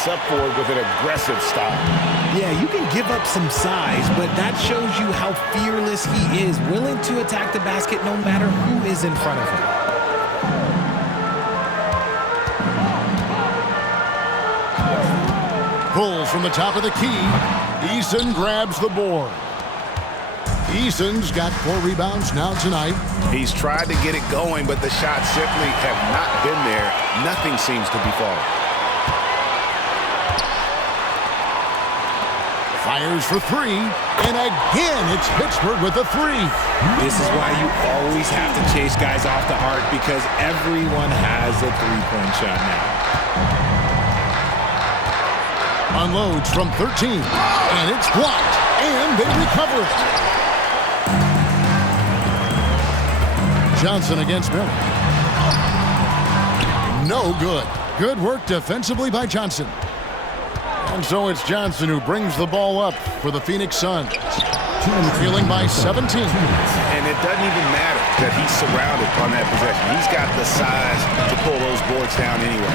makes up for it with an aggressive style. Yeah, you can give up some size, but that shows you how fearless he is, willing to attack the basket no matter who is in front of him. Pulls from the top of the key. Eason grabs the board. Eason's got 4 rebounds now tonight. He's tried to get it going, but the shots simply have not been there. Nothing seems to be falling. Fires for 3, and again it's Pittsburgh with a 3. This is why you always have to chase guys off the arc, because everyone has a three-point shot now. Unloads from 13, and it's blocked, and they recover it. Johnson against Miller. No good. Good work defensively by Johnson. And so it's Johnson who brings the ball up for the Phoenix Suns. Trailing by 17. And it doesn't even matter that he's surrounded on that possession. He's got the size to pull those boards down anyway.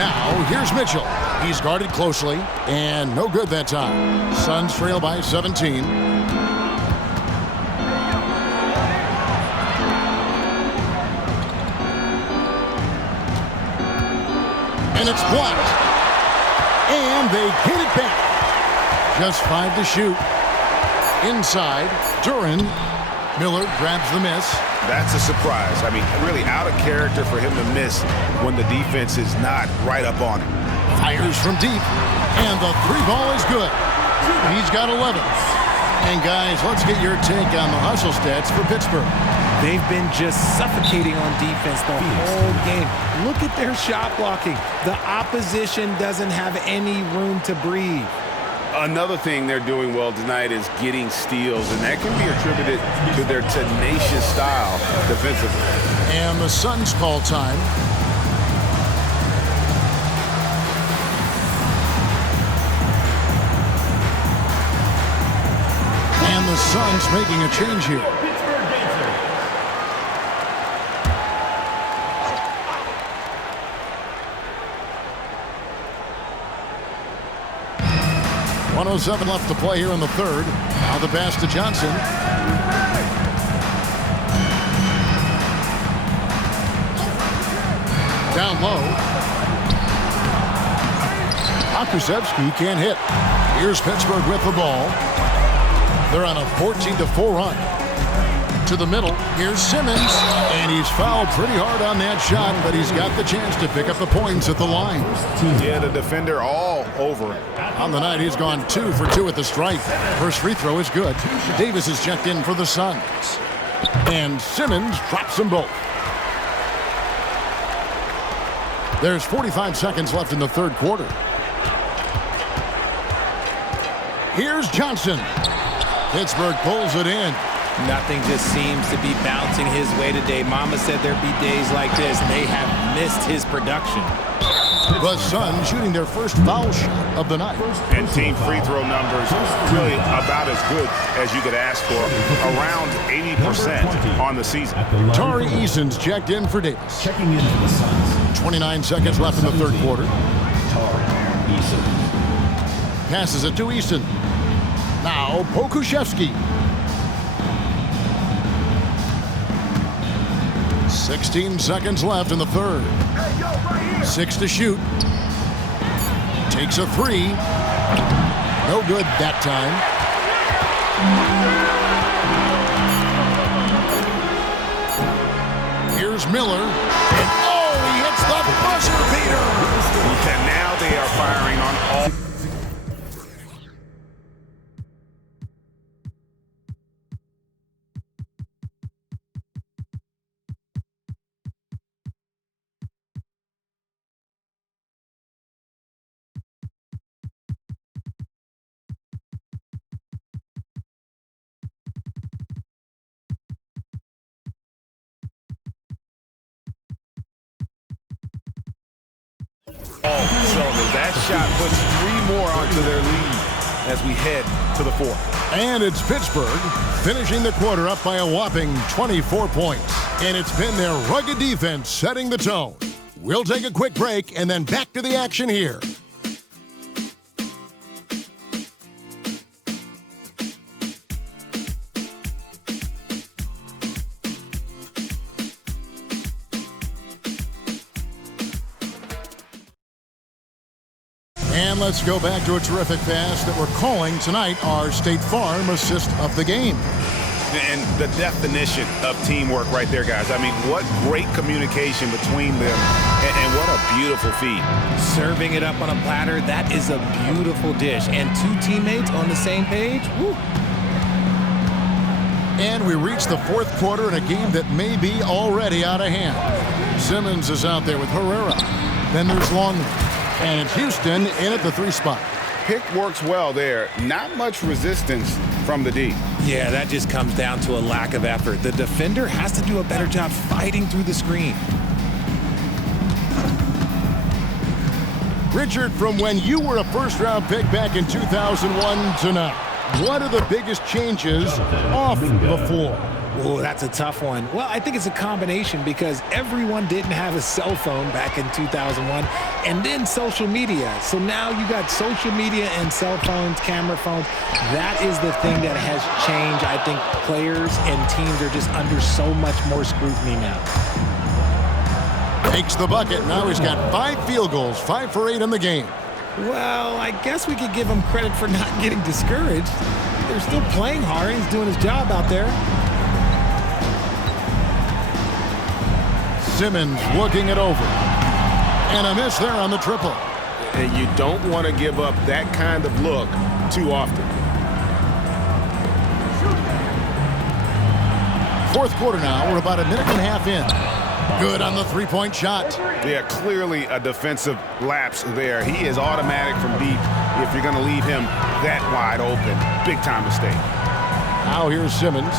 Now, here's Mitchell. He's guarded closely, and no good that time. Suns trail by 17. And it's blocked. And they get it back. Just 5 to shoot. Inside, Duran. Miller grabs the miss. That's a surprise. I mean, really out of character for him to miss when the defense is not right up on him. Fires from deep. And the 3-ball is good. He's got 11. And guys, let's get your take on the hustle stats for Pittsburgh. They've been just suffocating on defense the whole game. Look at their shot blocking. The opposition doesn't have any room to breathe. Another thing they're doing well tonight is getting steals, and that can be attributed to their tenacious style defensively. And the Suns call time. And the Suns making a change here. .107 left to play here in the third. Now the pass to Johnson. Down low. Akusevsky can't hit. Here's Pittsburgh with the ball. They're on a 14-4 run. To the middle. Here's Simmons. And he's fouled pretty hard on that shot, but he's got the chance to pick up the points at the line. Yeah, the defender all over it. On the night, he's gone 2 for 2 at the stripe. First free throw is good. Davis is checked in for the Suns. And Simmons drops them both. There's 45 seconds left in the third quarter. Here's Johnson. Pittsburgh pulls it in. Nothing just seems to be bouncing his way today. Mama said there'd be days like this. They have missed his production. The Suns shooting their first foul shot of the night. And team free throw numbers really about as good as you could ask for. Around 80% on the season. Tari Eason's checked in for Davis. Checking in for the Suns. 29 seconds left in the third quarter. Tari Eason. Passes it to Eason. Now Pokusevski. 16 seconds left in the third. 6 to shoot. Takes a 3. No good that time. Here's Miller. And oh, he hits the buzzer beater. And now they are firing on all. Cylinders. That shot puts 3 more onto their lead as we head to the fourth. And it's Pittsburgh finishing the quarter up by a whopping 24 points. And it's been their rugged defense setting the tone. We'll take a quick break and then back to the action here. And let's go back to a terrific pass that we're calling tonight our State Farm assist of the game. And the definition of teamwork right there, guys. I mean, what great communication between them, and what a beautiful feed. Serving it up on a platter, that is a beautiful dish. And two teammates on the same page, woo. And we reach the fourth quarter in a game that may be already out of hand. Simmons is out there with Herrera. Then there's Longley. And it's Houston in at the 3 spot. Pick works well there. Not much resistance from the D. Yeah, that just comes down to a lack of effort. The defender has to do a better job fighting through the screen. Richard, from when you were a first-round pick back in 2001 to now, what are the biggest changes off the floor? Oh, that's a tough one. Well, I think it's a combination because everyone didn't have a cell phone back in 2001 and then social media. So now you got social media and cell phones, camera phones. That is the thing that has changed. I think players and teams are just under so much more scrutiny now. Takes the bucket. Now he's got 5 field goals, 5 for 8 in the game. Well, I guess we could give him credit for not getting discouraged. They're still playing hard. He's doing his job out there. Simmons looking it over. And a miss there on the triple. And you don't want to give up that kind of look too often. Fourth quarter now. We're about a minute and a half in. Good on the 3-point shot. Yeah, clearly a defensive lapse there. He is automatic from deep if you're going to leave him that wide open. Big time mistake. Now here's Simmons.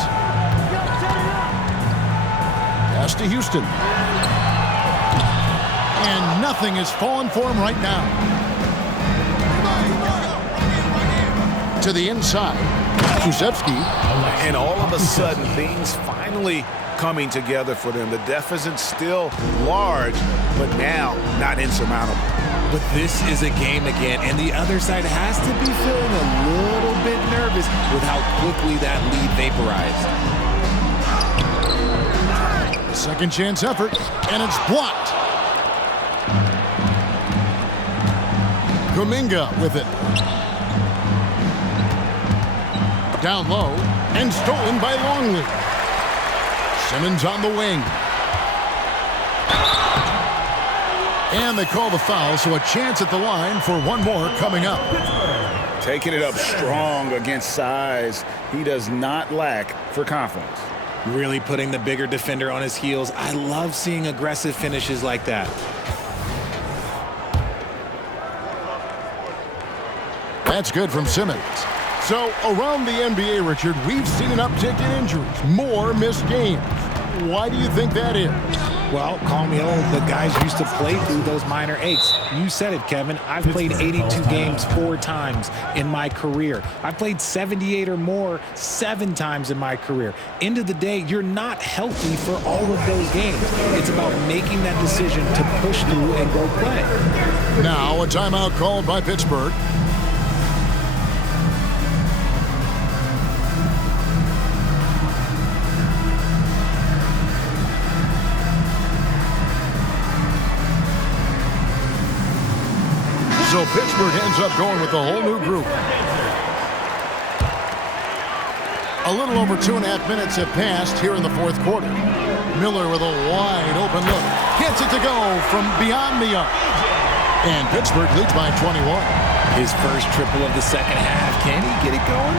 Pass to Houston. And nothing is falling for him right now. To the inside. Krzyzewski. And all of a sudden, things finally coming together for them. The deficit's still large, but now not insurmountable. But this is a game again, and the other side has to be feeling a little bit nervous with how quickly that lead vaporized. Second chance effort, and it's blocked. Kuminga with it. Down low, and stolen by Longley. Simmons on the wing. And they call the foul, so a chance at the line for one more coming up. Taking it up strong against size. He does not lack for confidence. Really putting the bigger defender on his heels. I love seeing aggressive finishes like that. That's good from Simmons. So around the NBA, Richard, we've seen an uptick in injuries, more missed games. Why do you think that is? Well, call me old, but guys used to play through those minor aches. You said it, Kevin. I've played 82 games 4 times in my career. I've played 78 or more 7 times in my career. End of the day, you're not healthy for all of those games. It's about making that decision to push through and go play. Now a timeout called by Pittsburgh. So Pittsburgh ends up going with a whole new group. A little over 2.5 minutes have passed here in the fourth quarter. Miller with a wide open look. Gets it to go from beyond the arc. And Pittsburgh leads by 21. His first triple of the second half. Can he get it going?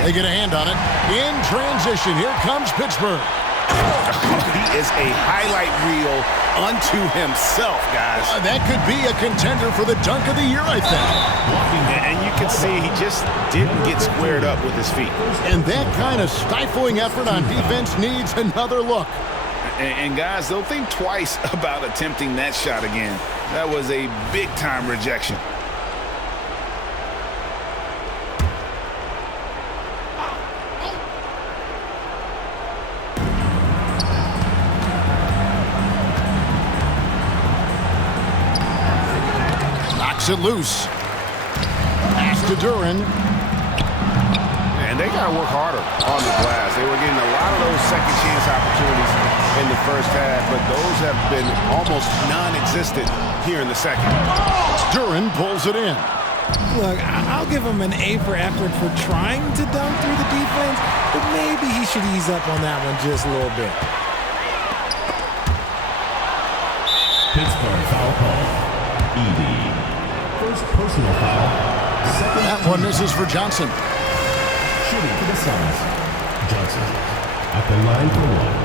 They get a hand on it. In transition, here comes Pittsburgh. He is a highlight reel unto himself, guys. That could be a contender for the dunk of the year, I think. And you can see he just didn't get squared up with his feet. And that kind of stifling effort on defense needs another look. And guys, they'll think twice about attempting that shot again. That was a big-time rejection. Gets it loose. Pass to Duran. And they got to work harder on the glass. They were getting a lot of those second chance opportunities in the first half, but those have been almost non-existent here in the second. Duran pulls it in. Look, I'll give him an A for effort for trying to dunk through the defense, but maybe he should ease up on that one just a little bit. Pittsburgh foul call. ED. First personal foul. Second. That one misses for Johnson. Shooting for the Suns. Johnson at the line for one.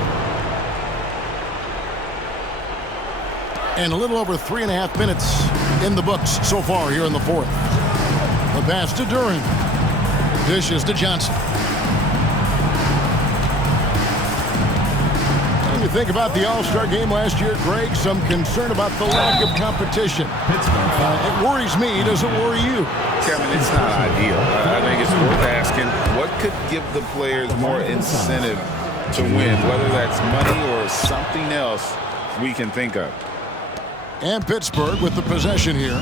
And a little over 3.5 minutes in the books so far here in the fourth. The pass to Duran. Dishes to Johnson. When you think about the All-Star game last year, Greg, some concern about the lack of competition. It worries me. Does it worry you? Kevin, it's not ideal. I think it's worth asking what could give the players more incentive to win, whether that's money or something else we can think of. And Pittsburgh with the possession here.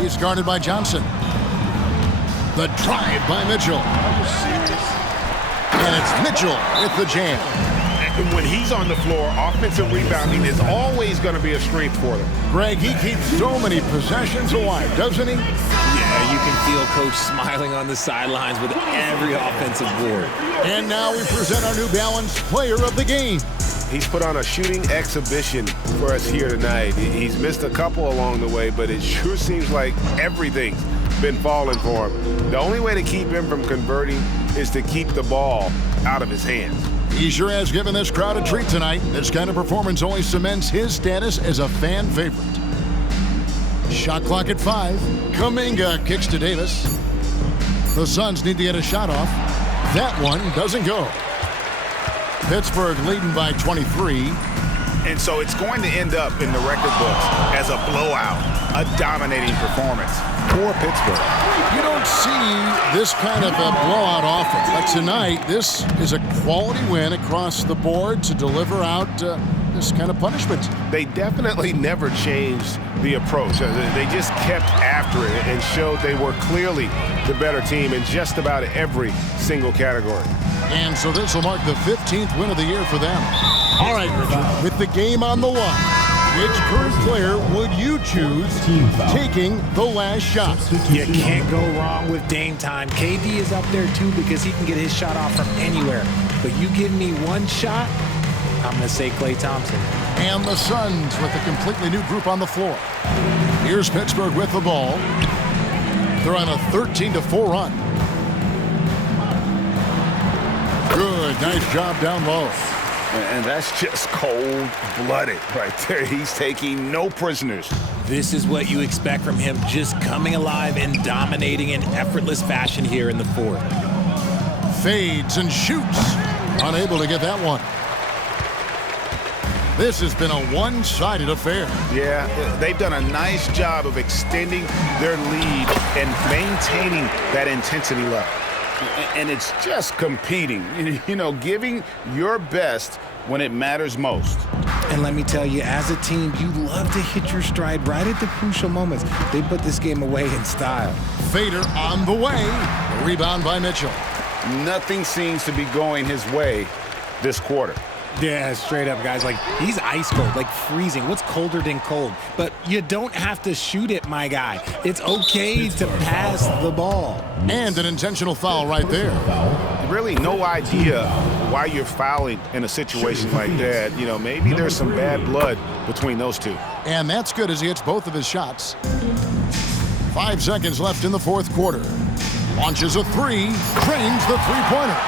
He's guarded by Johnson. The drive by Mitchell. And it's Mitchell with the jam. And when he's on the floor, offensive rebounding is always going to be a strength for them. Greg, he keeps so many possessions alive, doesn't he? Yeah, you can feel Coach smiling on the sidelines with every offensive board. And now we present our New Balance Player of the Game. He's put on a shooting exhibition for us here tonight. He's missed a couple along the way, but it sure seems like everything's been falling for him. The only way to keep him from converting is to keep the ball out of his hands. He sure has given this crowd a treat tonight. This kind of performance only cements his status as a fan favorite. Shot clock at 5. Kuminga kicks to Davis. The Suns need to get a shot off. That one doesn't go. Pittsburgh leading by 23. And so it's going to end up in the record books as a blowout, a dominating performance for Pittsburgh. You don't see this kind of a blowout often. But tonight, this is a quality win across the board to deliver out this kind of punishment. They definitely never changed the approach. They just kept after it and showed they were clearly the better team in just about every single category. And so this will mark the 15th win of the year for them. All right, Richard, with the game on the line, which current player would you choose taking the last shot? You can't go wrong with Dame time. KD is up there too because he can get his shot off from anywhere. But you give me one shot, I'm going to say Klay Thompson. And the Suns with a completely new group on the floor. Here's Pittsburgh with the ball. They're on a 13-4 run. Good, nice job down low. And that's just cold-blooded right there. He's taking no prisoners. This is what you expect from him, just coming alive and dominating in effortless fashion here in the fourth. Fades and shoots. Unable to get that one. This has been a one-sided affair. Yeah, they've done a nice job of extending their lead and maintaining that intensity level. And it's just competing, you know, giving your best when it matters most. And let me tell you, as a team, you love to hit your stride right at the crucial moments. They put this game away in style. Fader on the way. The rebound by Mitchell. Nothing seems to be going his way this quarter. Yeah, straight up, guys. Like, he's ice cold, like freezing. What's colder than cold? But you don't have to shoot it, my guy. It's okay to pass the ball. And an intentional foul right there. Really no idea why you're fouling in a situation like that. You know, maybe there's some bad blood between those two. And that's good as he hits both of his shots. 5 seconds left in the fourth quarter. Launches a three, drains the three-pointer.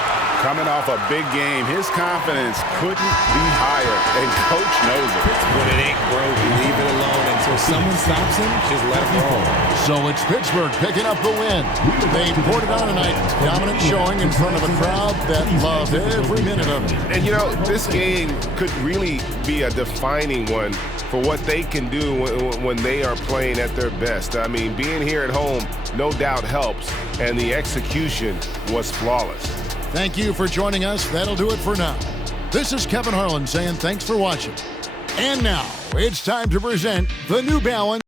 Coming off a big game, his confidence couldn't be higher, and Coach knows it. When it ain't broke, leave it alone until someone stops him, just let it roll. So it's Pittsburgh picking up the win. They poured it on tonight. Dominant showing in front of a crowd that loved every minute of it. And, you know, this game could really be a defining one for what they can do when they are playing at their best. I mean, being here at home no doubt helps, and the execution was flawless. Thank you for joining us. That'll do it for now. This is Kevin Harlan saying thanks for watching. And now it's time to present the New Balance